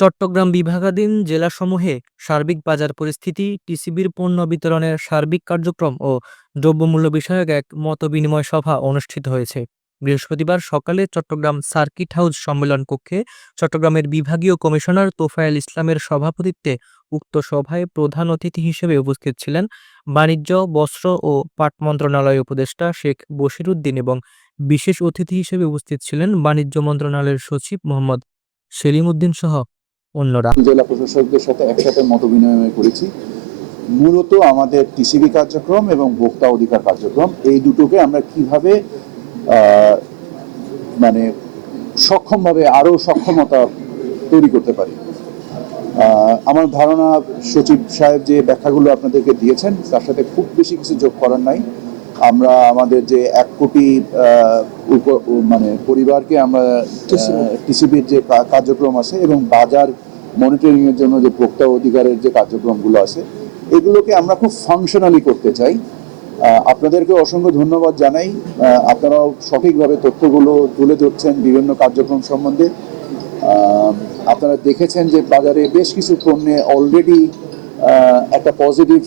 চট্টগ্রাম বিভাগাধীন জেলাসমূহে সার্বিক বাজার পরিস্থিতি, টিসিবির পণ্য বিতরণের সার্বিক কার্যক্রম ও দ্রব্যমূল্য বিষয়ক এক মতবিনিময় সভা অনুষ্ঠিত হয়েছে। বৃহস্পতিবার সকালে চট্টগ্রাম সার্কিট হাউস সম্মেলন কক্ষে চট্টগ্রামের বিভাগীয় কমিশনার তোফায়েল ইসলামের সভাপতিত্বে উক্ত সভায় প্রধান অতিথি হিসেবে উপস্থিত ছিলেন বাণিজ্য, বস্ত্র ও পাট মন্ত্রণালয় উপদেষ্টা শেখ বশিরউদ্দিন এবং বিশেষ অতিথি হিসেবে উপস্থিত ছিলেন বাণিজ্য মন্ত্রণালয়ের সচিব মোহাম্মদ সেলিম উদ্দিন সহ অন্যরা। জেলা প্রশাসকদের সাথে একসাথে মতবিনিময় করেছি। মূলত আমাদের টিসিবি কার্যক্রম এবং ভোক্তা অধিকার কার্যক্রম এই দুটোকে আমরা কিভাবে মানে সক্ষমভাবে আরো সক্ষমতা তৈরি করতে পারি। আমার ধারণা সচিব সাহেব যে ব্যাখ্যাগুলো আপনাদেরকে দিয়েছেন তার সাথে খুব বেশি কিছু যোগ করার নাই। আমরা আমাদের যে 1 কোটি মানে পরিবারকে আমরা টিসিবির যে কার্যক্রম আছে এবং বাজার মনিটরিং এর জন্য যে ভোক্তা অধিকারের যে কার্যক্রমগুলো আছে এগুলোকে আমরা খুব ফাংশনালি করতে চাই। আপনাদেরকে অসংখ্য ধন্যবাদ জানাই। আপনারাও সঠিকভাবে তথ্যগুলো তুলে ধরছেন বিভিন্ন কার্যক্রম সম্বন্ধে। আপনারা দেখেছেন যে বাজারে বেশ কিছু পণ্যে অলরেডি একটা পজিটিভ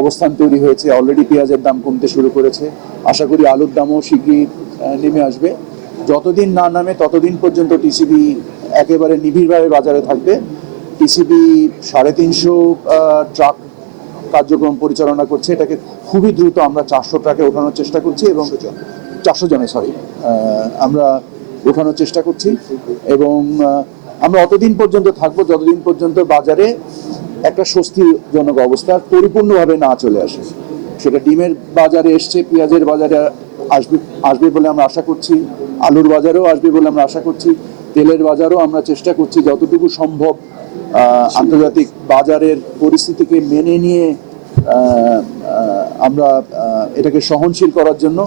অবস্থান তৈরি হয়েছে। অলরেডি পেঁয়াজের দাম কমতে শুরু করেছে। আশা করি আলুর দামও শীঘ্রই নেমে আসবে। যতদিন না নামে ততদিন পর্যন্ত টিসিবি একেবারে নিবিড়ভাবে বাজারে থাকবে। টিসিবি 350 ট্রাক কার্যক্রম পরিচালনা করছে। এটাকে খুবই দ্রুত আমরা 400 ট্রাকে ওঠানোর চেষ্টা করছি এবং 400 জনে আমরা ওঠানোর চেষ্টা করছি এবং আমরা অতদিন পর্যন্ত থাকবো যতদিন পর্যন্ত বাজারে একটা স্বস্তিজনক অবস্থা পরিপূর্ণভাবে না চলে আসে। সেটা ডিমের বাজারে এসছে, পেঁয়াজের বাজারে আসবে বলে আমরা আশা করছি, আলুর বাজারেও আসবে বলে আমরা আশা করছি, তেলের বাজারও আমরা চেষ্টা করছি যতটুকু সম্ভব আন্তর্জাতিক বাজারের পরিস্থিতিকে মেনে নিয়ে আমরা এটাকে সহনশীল করার জন্য।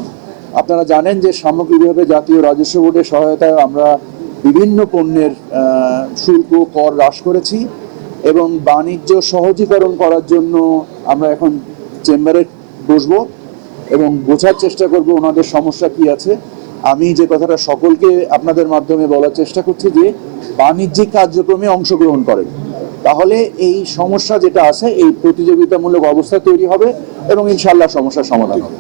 আপনারা জানেন যে সামগ্রিকভাবে জাতীয় রাজস্ব বোর্ডের সহায়তায় আমরা বিভিন্ন পণ্যের শুল্ক কর হ্রাস করেছি এবং বাণিজ্য সহজীকরণ করার জন্য আমরা এখন চেম্বারে বসবো এবং বোঝার চেষ্টা করব ওনাদের সমস্যা কি আছে। আমি যে কথাটা সকলকে আপনাদের মাধ্যমে বলার চেষ্টা করছি যে বাণিজ্যিক কার্যক্রমে অংশগ্রহণ করেন, তাহলে এই সমস্যা যেটা আছে এই প্রতিযোগিতামূলক অবস্থা তৈরি হবে এবং ইনশাআল্লাহ সমস্যার সমাধান হবে।